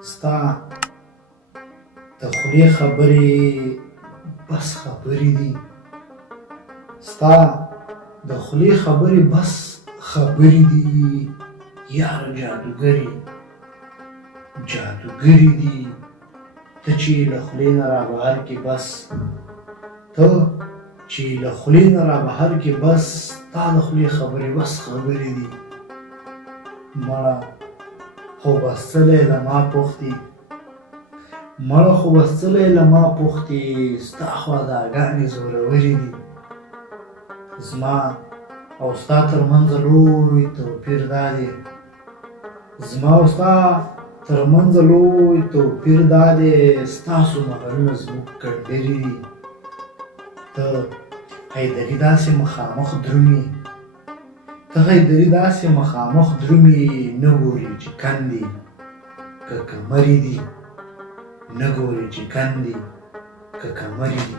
ستا د خولې خبرې بس خبرې دي ستا د خولې خبرې بس خبرې دي یار جادوګرې جادوګرې دي ته چې له خولې نه رابهر کې بس ته چې له خولې نه رابهر کې بس ستا د خولې خبرې بس خبرې دي مړه خو بس څلی له ما پوښتې مړه خو بس څلی له ما پوښتې ستا خواږهګانې زورورې دي زما او ستا تر منځ لوی توپیر دا دی زما او ستا تر منځ لوی توپیر دا دی ستاسو مهرونه زموږ کړډرې دي ته حیدري داسې مخامخ درومې ته حیدري داسې مخامخ درومې نه ګورې چې کندې که کمرې دي نه ګورې چې کندې که کمرې دي